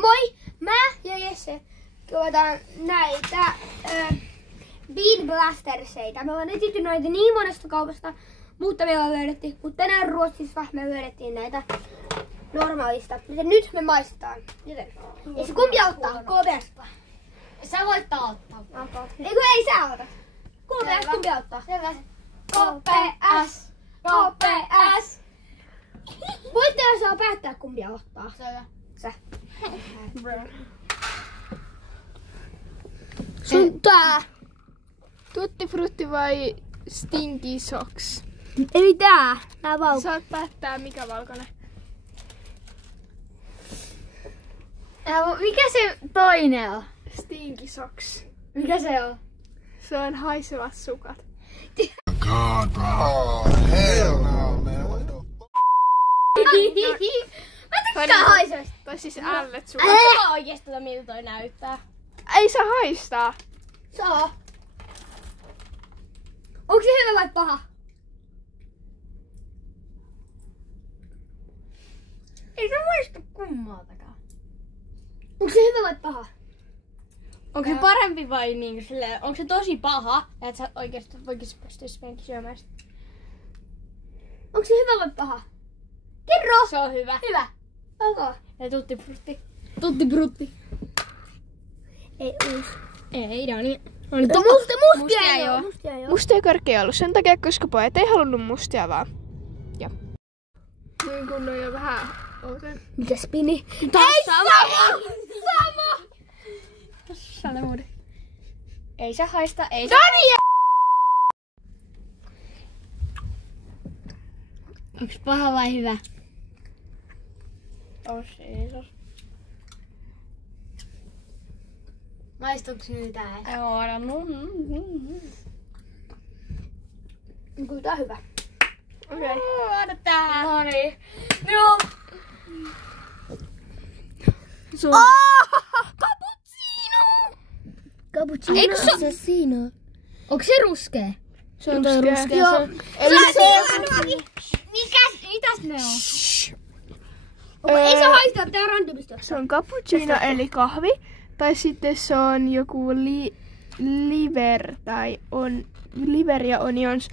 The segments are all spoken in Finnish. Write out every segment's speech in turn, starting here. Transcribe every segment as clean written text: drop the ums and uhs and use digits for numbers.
Moi! Mä ja Jesse tuotaan näitä Bean Blasterseita. Me ollaan etsitty noita niin monesta kaupasta, mutta me ollaan löydetty. Mutta tänään Ruotsissa me löydettiin näitä normaalista. Joten nyt me maistetaan. Joten. Jesse, kumpi ottaa? KPS. Sä voit ottaa. Ei sä ota. Kumpi ottaa? Selvä. KPS. KPS. Voittaja saa päättää kumpi ottaa. Selvä. Sä. Sun tää. Tutti Frutti vai Stinky Socks? Eli tää. Nää valko. Saat päättää mikä valkoinen. Mikä se toinen on? Stinky Socks. Mikä se on? Se on haisevat sukat. God, bro. Oh, hell no, man. What the fuck? Mä tykkään haisesta. Tai siis ället sukat. Kuka oikeastaan miltä toi näyttää? Ei saa haistaa. Saa. Onko se hyvä vai paha? Ei se muista kummaltakaan. Onko se hyvä vai paha? Onko se parempi vai niinku silleen, onko se tosi paha, että sä oikeesti pystyis meidänkin syömään sitä? Onko se hyvä vai paha? Kerro! Se on hyvä. Hyvä. Okay. Ja tutti frutti. Tutti brutti. Ei uusi. Ei, Dani. Mustia ei oo. Mustia ei oo. Mustia ei korkea ollut sen takia, koska pojat ei halunnut mustia vaan. Joo. Niin kun on jo vähän outoin. Mikä spini? Ei Sama! Sano muuten. Ei se haista, ei se. Dani! Onks paha vai hyvä? Jeesus. Maistuuko nyt tää? Joo, Kyllä tää on hyvä. Okei. Oota tää. Noniin. Joo. Sun. Cappuccino. Eikö se- Assassino. Onko se ruskea? Se on ruskea. Joo. Eli se... Mitäs ne on? Ei se haista, tää on randomista. Se on cappuccino eli kahvi. Tai sitten se on joku liver tai on liver ja onions.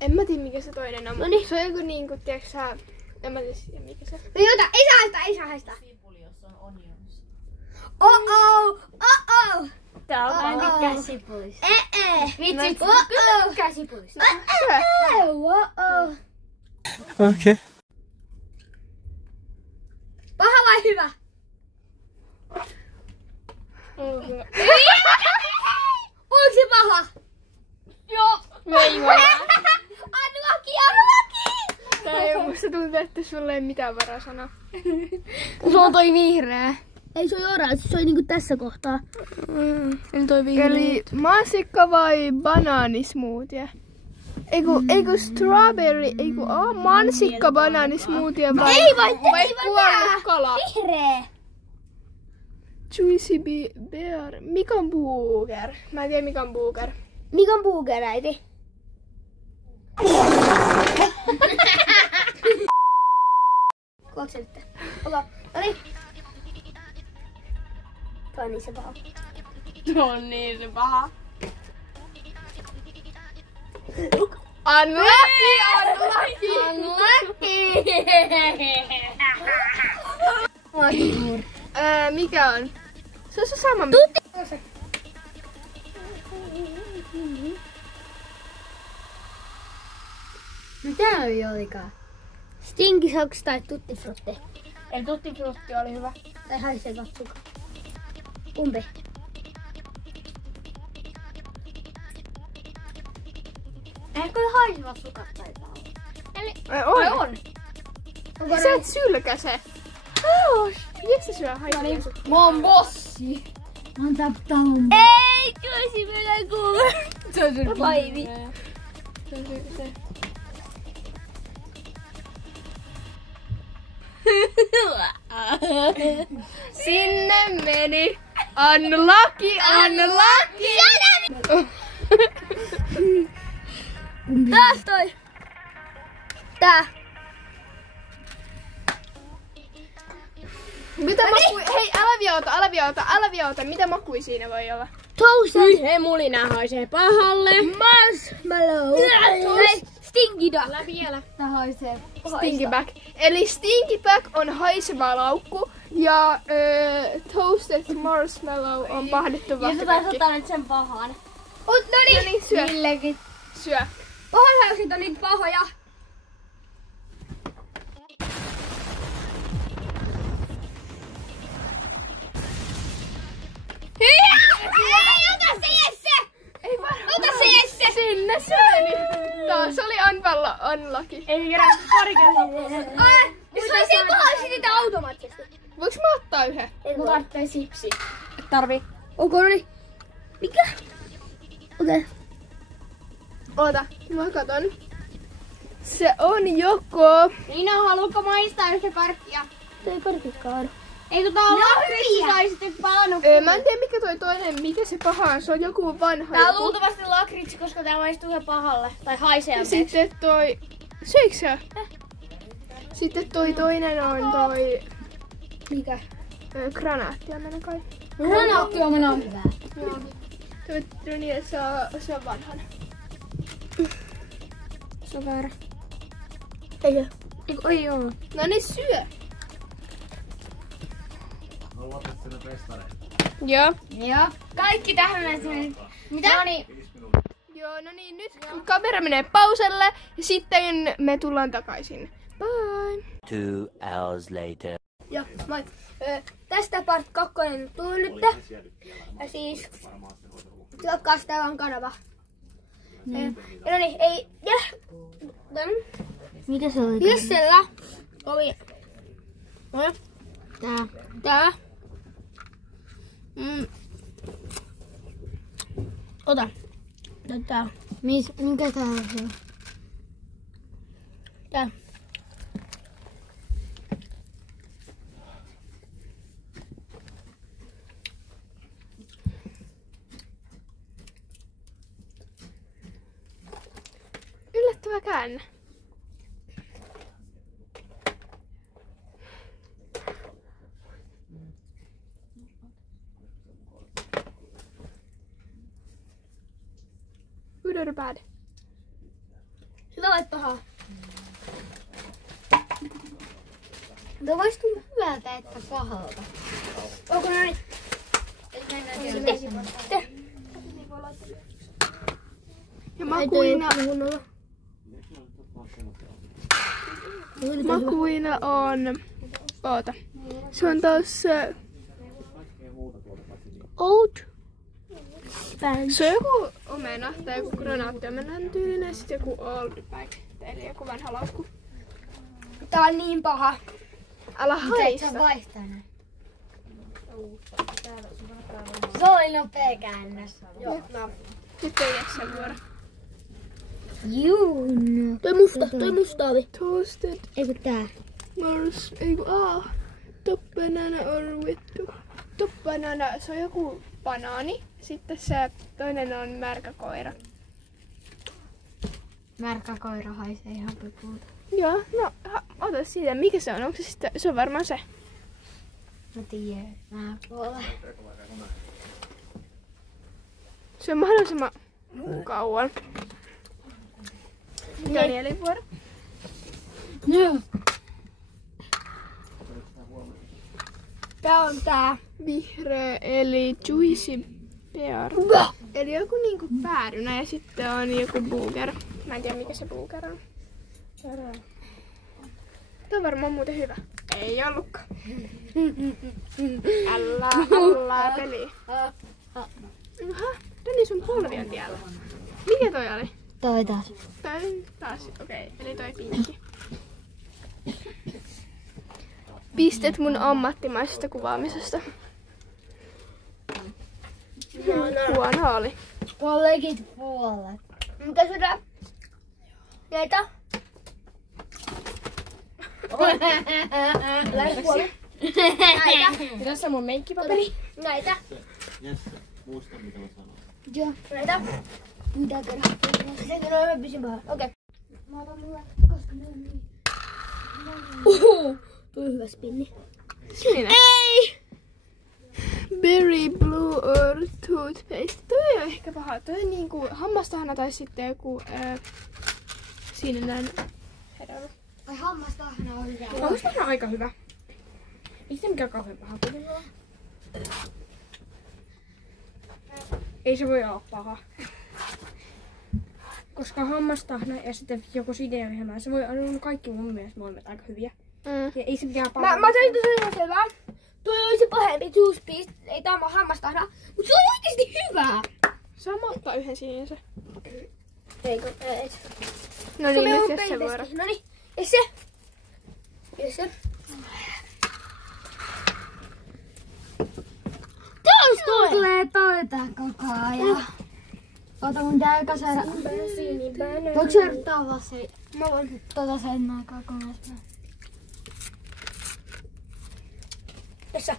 En mä tiedä mikä se toinen on. Noniin. Se on joku niinku, tiiäks sä... En mä tiedä mikä se on. Ei ota, ei saa haistaa. Sipuli, jos on onions. Oh. Tää on Oh, mä en oh. tykkää sipulista. Vitsi. Tykkää sipulista. Oh. Okay. Paha vai hyvä? Onko se paha? Joo. Ei voi. Unlucky! Tää ei oo, musta tuntuu, että sulle ei mitään varaa sanoa. Se on toi vihreä. Ei se ole orange, se on niinku tässä kohtaa. Eli toi vihreä. Eli mansikka vai banaanismoothie? Eiku strawberry, mansikka banaanismoothie vai kuollut kala? Vihreä. Juicy bear. Mikä on burger? Mä en tiedä mikä on burger. Mikä on burgeräiti? Kuulotko se nyt? Ota. Noniin. Toi on niin se paha. On niin se paha. Unlucky! Mikä on? Se on se sama. Mitä ei olikaan? Stinky Socks tai Tutti Frutti. Eli tutti frutti oli hyvä. Tai haisevat sukat. Kumpi? Ehkä haisivat sukat taitaa olla. Eli On. Sä et sylkäse. Miksi sä syö haisee? mä oon bossi. Mä oon taptanut. Ei, kyllä vielä kuule. Se on se Vaivi. Se. Sinne meni. Unlucky. Taas toi. Tää. Mitä makui? Hei, älä viota. Mitä makui siinä voi olla? Toasted. Se mulina haisee pahalle. Marshmallow. Stinky duck. Älä vielä. Tää haisee. Stinky back. Eli Stinky back on haiseva laukku ja toasted marshmallow on pahdettu Ja sä taas vahtipäkki. ottaa nyt sen pahan. Noniin, syö. Millekin. Syö. Pahanhaukset on niitä pahoja. Ei, ota se Jesse! Ei varmaan. Ota se Jesse! Sinne se meni. Taas oli unlucky. Ei kerran pari kertaa. Jos olisi siellä pahaa, sitä automaattisesti. Voinko mä ottaa yhden? Mun tarvitsee sipsi. Tarvii. Onko niin? Mikä? Okei. Oota, mä katon. Se on joko... Niina, haluatko maistaa yhtä karkkia? Ei karkikkaan. Ei kun tää on lakritsi tai sitten palannut. Mä en tiedä mikä toi toinen, mikä se paha on. Se on joku vanha. Tää on joku. luultavasti lakritsi, koska tää maistuu ihan pahalle. Tai haisee. Ja sitten toi... Söikö sä? Sitten toi toinen on toi... Mikä? Granaattiomena kai. Granaattiomena on hyvää. Joo. No niin, se on vanhana. Se on väärä. Eikö? Ei oo. No niin, syö. Joo. Joo. Kaikki tähän näistä. Mitä? Noniin. Joo, no niin, nyt kamera menee pauselle ja sitten me tullaan takaisin. Bye! 2 hours later. Joo, moi. Tästä part 2 tuli nyt. Ja siis... Tilokkaa sitä vaan kanava. Ja no niin, ei... Mitä se oli? Jessellä oli... Tää. Ota. Tää. Minkä tää on? Tää. Yllättävä käänne. Good or bad? Hyvä vai pahaa? Tuo voisi tulla hyvältä että pahalta. Onko no niin? Ja makuina on... Oota. Se on taas... Oat. Se on joku omena tai joku granaattiomenan tyylinen ja sitten joku old bag. Eli joku vanha laukku. Tää on niin paha. Älä haista. vaihtaa näin? Se oli nopea käännös. Joo. No. Nyt ei Jessen vuoro. Juu. Toi musta oli. Toasted Eikö tää? Mars... Eiku top banana on vittu. Top banana, se on joku banaani. Sitten se toinen on märkä koira. Märkä koira haisee ihan pikulta. Joo, no ota siitä. Mikä se on? Onko se sitten... Se on varmaan se. Mä tiedän. Mä puolen. Se on mahdollisimman kauan. Danielin vuoro. Joo. Tää on tää. Vihreä eli juicy pear. Eli joku niinku päärynä ja sitten on joku burger. Mä en tiedä mikä se burger on. Tää on varmaan muuten hyvä. Ei ollutkaan. Älä peli. Aha, Dani sun polvi on tiellä. Mikä toi oli? Toi taas. Toi taas, okei. Eli toi pinkki. Pistet mun ammattimaisesta kuvaamisesta. Huono oli. Kollegit puolet. Mitä syödään? Näitä? Lähipuoli. Näitä. Tässä on mun meikkipaperi. Näitä. Jesse, muista mitä mä sanoin. Joo. Näitä. Mitä kerran? Sekin on hyvä pysymään. Okei. Mä otan mulle, koska ne on niin. Tuli hyvä spinni. sininen. Ei! Berry Blue or Toothpaste. Toi on ehkä paha. Toi on niinku hammastahna tai sitten joku sininen hedelmä. Ai hammastahna on hyvä. Hammastahna on aika hyvä. Ei se mikään kauhean paha kuitenkaan. Ei se voi olla paha. Koska hammastahna ja sitten joku sideohjelma, se voi olla kaikki mun mielestä molemmat aika hyviä. Ja ei se mikään paha. Mä tein tosi hyvää. Toi olisi pahempi toothpaste, ei tää on hammastahna, mut se on oikeesti hyvää. Saa mä ottaa yhden sinisen. Eikö? No niin, nyt jos se vuoro. Noniin, ja se. Ja se. Tuosta tulee toita koko ajan. Ota mun tää kasara. Voinko sä yrittää olla se? Mä voin sen aikaa kohdassa. Tässä.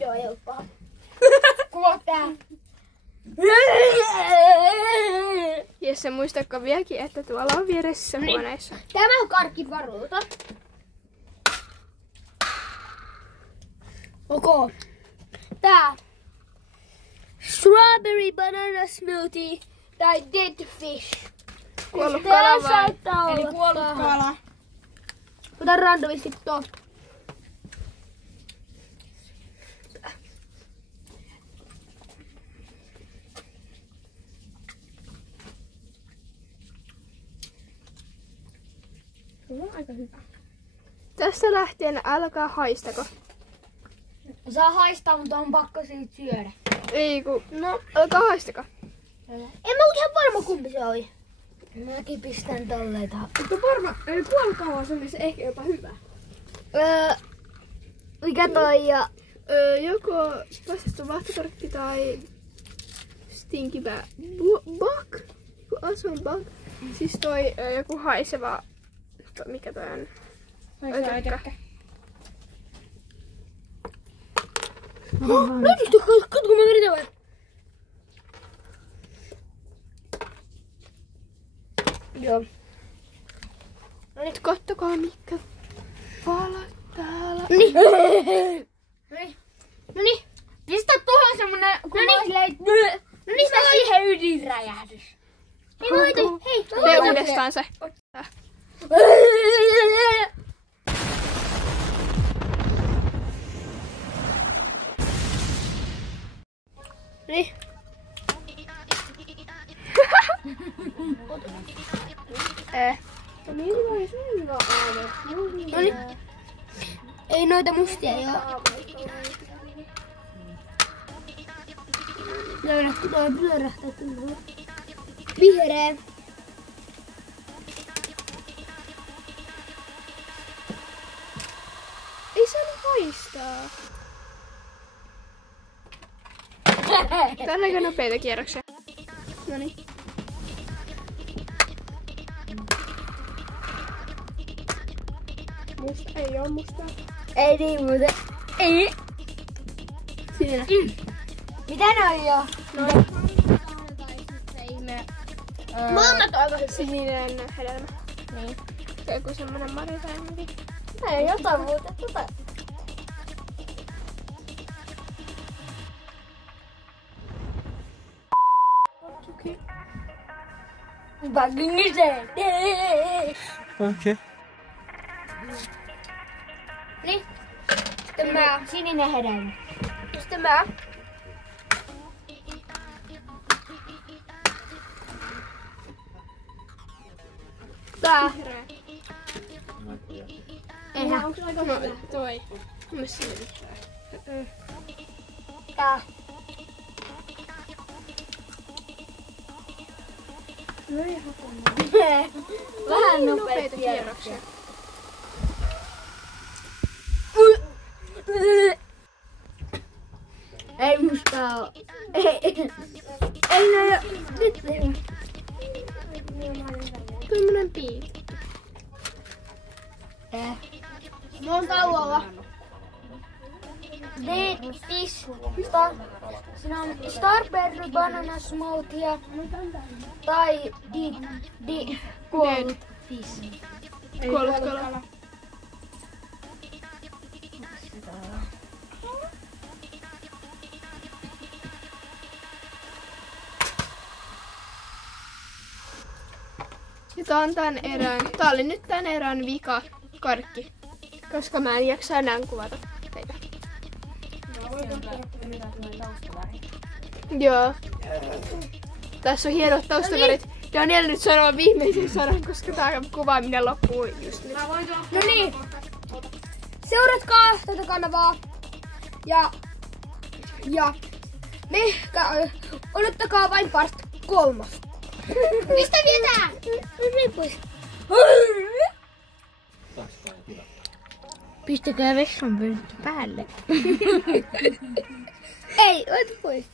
Joo, ei oo paha. Kuva tää. Jesse, muistatko vieläkin, että tuolla on vieressä huoneessa? Tämä on karkkiparuuta. Ok. Tää. Strawberry banana smoothie tai dead fish. Kuollut kala vai? Saattaa olla Eli kuollut kala. Ota randomisti tuo. Se on aika hyvä. Tästä lähtien älkää haistako. Saa haistaa, mutta on pakko siitä syödä. Ei ku... No, älkää haistako. En mä ole ihan varma kumpi se oli. Mäkin pistän tolleen tähän. Mutta varmaan kuollut kala se olisi ehkä jopa hyvä. Mikä toi ja... Joko vastettu vahtokortti tai stinky bug? Joku aswan bug. Siis toi joku haiseva... Mikä toi on? Ötökkä. Näytistä, katso kun mä yritän vai. Joo. No nyt kattokaa mikä valot täällä. Noniin. Pistä tuohon semmonen... Noniin. Pistä siihen ydinräjähdys. Ei voitu. Hei. Tee uudestaan se. Niin. Noniin. Ei noita mustia joo. Pyörähtää kyllä. Vihreä. Ei saanut haistaa. Tää on aika nopeita kierroksia. Noniin. Musta ei oo mustaa. Ei niin muuten. Ei. Siinä. Mitä noi joo? Noin. Molemmat on aika hyvin. Sininen hedelmä. Niin. Se joku semmonen marja tai jokin. Ei jotain muuta. Okei. Bagnisee. Okay. Niin. Sitten mä. Sininen hedelmä. Sitten mä. Tää. Vihreä. Eihän. Onko se aika hyvä? Toi. Missä se vihreä? Tää. Vähän Nopeita kierroksia. Ei musta oo. Ei näy. Nyt Tämmönen piikki. Mä oon kaualla. Dead fish. Siinä on starberry banana smoothie tai cold fish. Kuollut kala. Ja tää oli nyt tän erän vika karkki, koska mä en jaksa enää kuvata teitä. Joo. Tässä on hienot taustavärit. Daniel nyt sanoo viimeisen sanan, koska tää kuvaaminen loppuu just nyt. No niin. Seuratkaa tätä kanavaa. Ja odottakaa vain part 3. Mistä vietään? Pistäkää vessanpönttö päälle. Ei, oot pois.